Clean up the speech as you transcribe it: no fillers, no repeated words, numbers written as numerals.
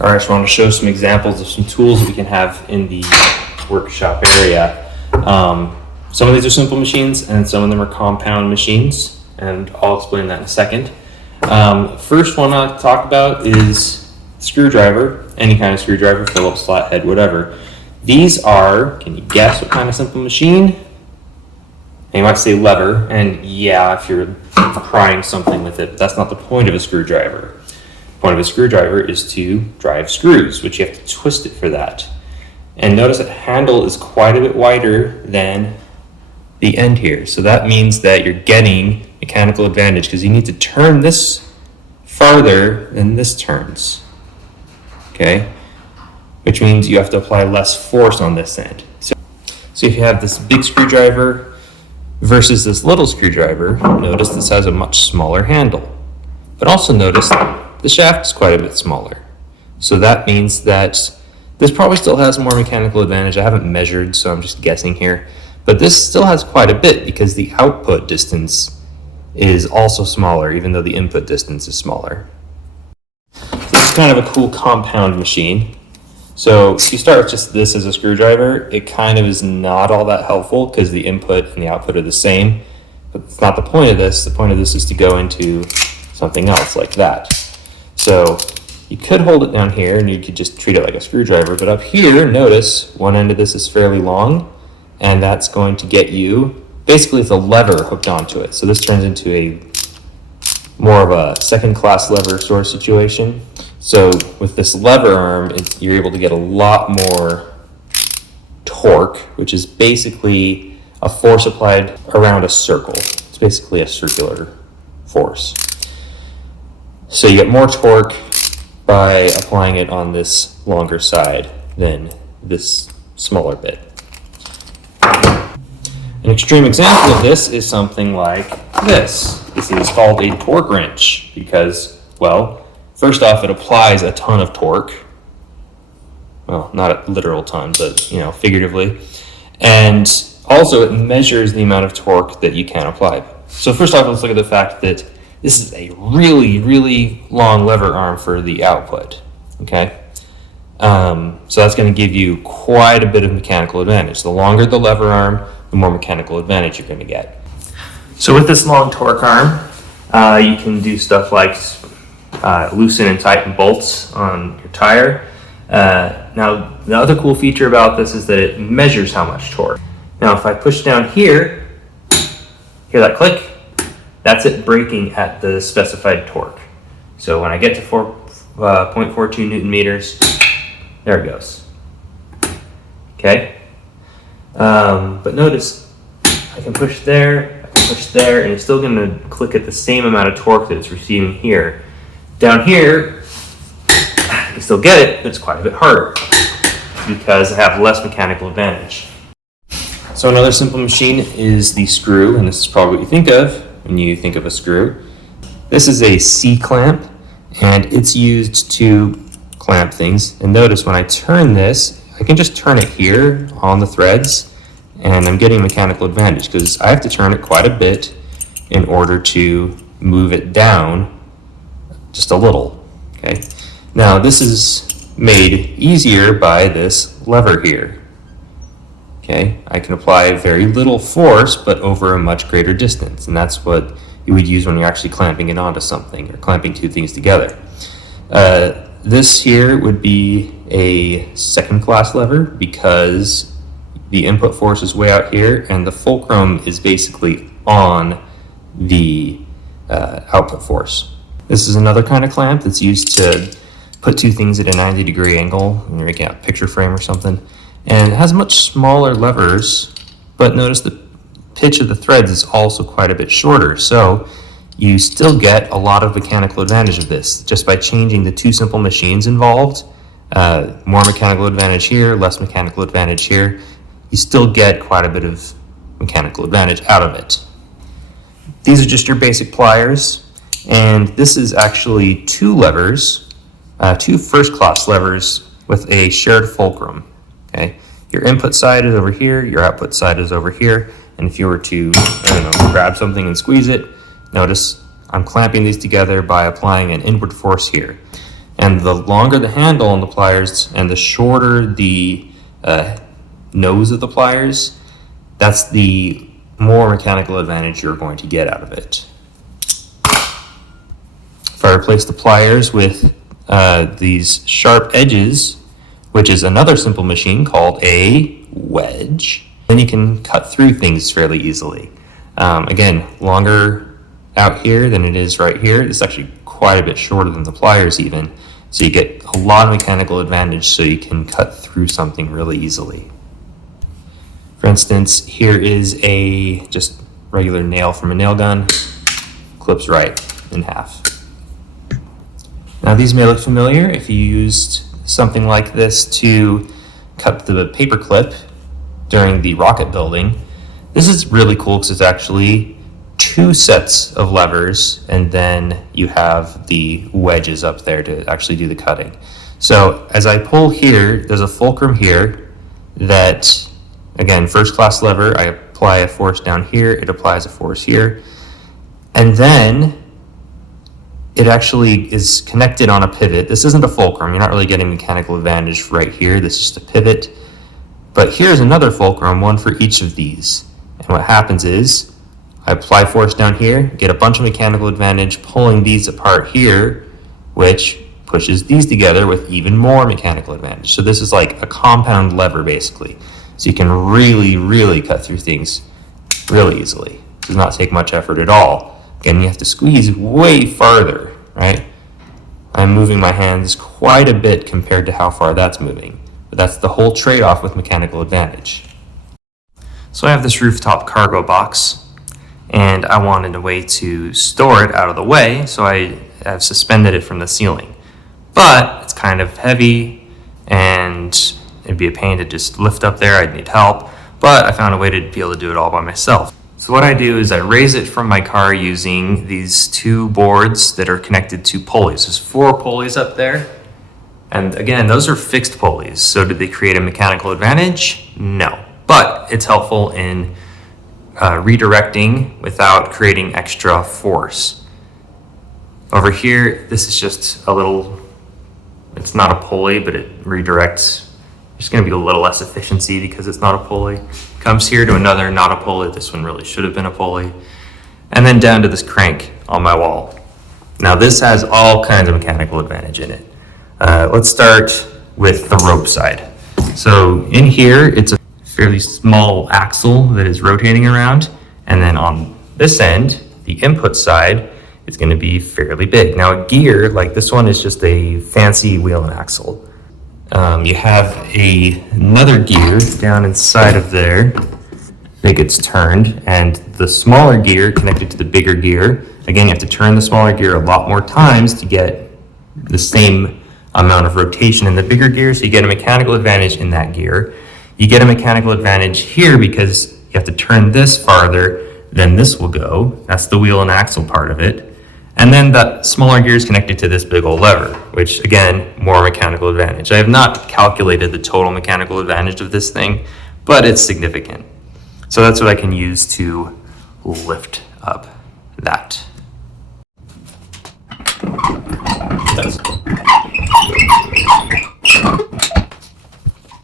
All right, so I want to show some examples of some tools that we can have in the workshop area. Some of these are simple machines and some of them are compound machines, and I'll explain that in a second. First one I'll talk about is screwdriver, any kind of screwdriver, Phillips, flathead, whatever. These are, can you guess what kind of simple machine? And you might say lever, and yeah, if you're prying something with it, but that's not the point of a screwdriver. The point of a screwdriver is to drive screws, which you have to twist it for that. And notice that handle is quite a bit wider than the end here. So that means that you're getting mechanical advantage because you need to turn this farther than this turns. Okay? Which means you have to apply less force on this end. So if you have this big screwdriver versus this little screwdriver, notice this has a much smaller handle. But also notice the shaft is quite a bit smaller. So that means that this probably still has more mechanical advantage. I haven't measured, so I'm just guessing here. But this still has quite a bit because the output distance is also smaller, even though the input distance is smaller. So this is kind of a cool compound machine. So if you start with just this as a screwdriver, it kind of is not all that helpful because the input and the output are the same. But it's not the point of this. The point of this is to go into something else like that. So you could hold it down here and you could just treat it like a screwdriver. But up here, notice one end of this is fairly long, and that's going to get you, basically it's a lever hooked onto it. So this turns into a more of a second class lever sort of situation. So with this lever arm, you're able to get a lot more torque, which is basically a force applied around a circle. It's basically a circular force. So you get more torque by applying it on this longer side than this smaller bit. An extreme example of this is something like this. This is called a torque wrench because, well, first off, it applies a ton of torque. Well, not a literal ton, but, figuratively. And also it measures the amount of torque that you can apply. So first off, let's look at the fact that this is a really, really long lever arm for the output, okay? So that's going to give you quite a bit of mechanical advantage. The longer the lever arm, the more mechanical advantage you're going to get. So with this long torque arm, you can do stuff like loosen and tighten bolts on your tire. Now, the other cool feature about this is that it measures how much torque. Now, if I push down here, hear that click? That's it braking at the specified torque. So when I get to 4.42 Newton meters, there it goes. Okay? But notice, I can push there, and it's still going to click at the same amount of torque that it's receiving here. Down here, I can still get it, but it's quite a bit harder because I have less mechanical advantage. So another simple machine is the screw, and this is probably what you think of when you think of a screw. This is a C-clamp, and it's used to clamp things. And notice when I turn this, I can just turn it here on the threads, and I'm getting mechanical advantage because I have to turn it quite a bit in order to move it down just a little, okay? Now this is made easier by this lever here, okay? I can apply very little force, but over a much greater distance, and that's what you would use when you're actually clamping it onto something or clamping two things together. This here would be a second class lever because the input force is way out here and the fulcrum is basically on the output force. This is another kind of clamp that's used to put two things at a 90-degree angle when you're making a picture frame or something. And it has much smaller levers, but notice the pitch of the threads is also quite a bit shorter. So you still get a lot of mechanical advantage of this just by changing the two simple machines involved. More mechanical advantage here, less mechanical advantage here. You still get quite a bit of mechanical advantage out of it. These are just your basic pliers, and this is actually two levers, two first-class levers with a shared fulcrum. Okay, your input side is over here, your output side is over here, and if you were to, grab something and squeeze it, notice I'm clamping these together by applying an inward force here. And the longer the handle on the pliers and the shorter the nose of the pliers, that's the more mechanical advantage you're going to get out of it. If I replace the pliers with these sharp edges, which is another simple machine called a wedge, then you can cut through things fairly easily. Again, longer out here than it is right here. It's actually quite a bit shorter than the pliers even. So you get a lot of mechanical advantage so you can cut through something really easily. For instance, here is a just regular nail from a nail gun, clips right in half. Now these may look familiar if you used something like this to cut the paper clip during the rocket building. This is really cool because it's actually two sets of levers, and then you have the wedges up there to actually do the cutting. So as I pull here, there's a fulcrum here that, again, first class lever, I apply a force down here, it applies a force here, and then it actually is connected on a pivot. This isn't a fulcrum, you're not really getting mechanical advantage right here, this is just a pivot. But here's another fulcrum, one for each of these. And what happens is, I apply force down here, get a bunch of mechanical advantage pulling these apart here, which pushes these together with even more mechanical advantage. So this is like a compound lever basically. So you can really, really cut through things really easily. It does not take much effort at all. Again, you have to squeeze way farther, right? I'm moving my hands quite a bit compared to how far that's moving. But that's the whole trade-off with mechanical advantage. So I have this rooftop cargo box, and I wanted a way to store it out of the way, so I have suspended it from the ceiling. But it's kind of heavy, and it'd be a pain to just lift up there, I'd need help, but I found a way to be able to do it all by myself. So what I do is I raise it from my car using these two boards that are connected to pulleys. There's 4 pulleys up there, and again, those are fixed pulleys. So did they create a mechanical advantage? No, but it's helpful in redirecting without creating extra force. Over here, this is just a little, it's not a pulley, but it redirects. There's going to be a little less efficiency because it's not a pulley. Comes here to another, not a pulley. This one really should have been a pulley. And then down to this crank on my wall. Now this has all kinds of mechanical advantage in it. Let's start with the rope side. So in here, it's a fairly small axle that is rotating around, and then on this end, the input side, is going to be fairly big. Now a gear like this one is just a fancy wheel and axle. You have another gear down inside of there that gets turned, and the smaller gear connected to the bigger gear. Again, you have to turn the smaller gear a lot more times to get the same amount of rotation in the bigger gear, so you get a mechanical advantage in that gear. You get a mechanical advantage here because you have to turn this farther than this will go. That's the wheel and axle part of it. And then the smaller gear is connected to this big old lever, which again, more mechanical advantage. I have not calculated the total mechanical advantage of this thing, but it's significant. So that's what I can use to lift up that. That's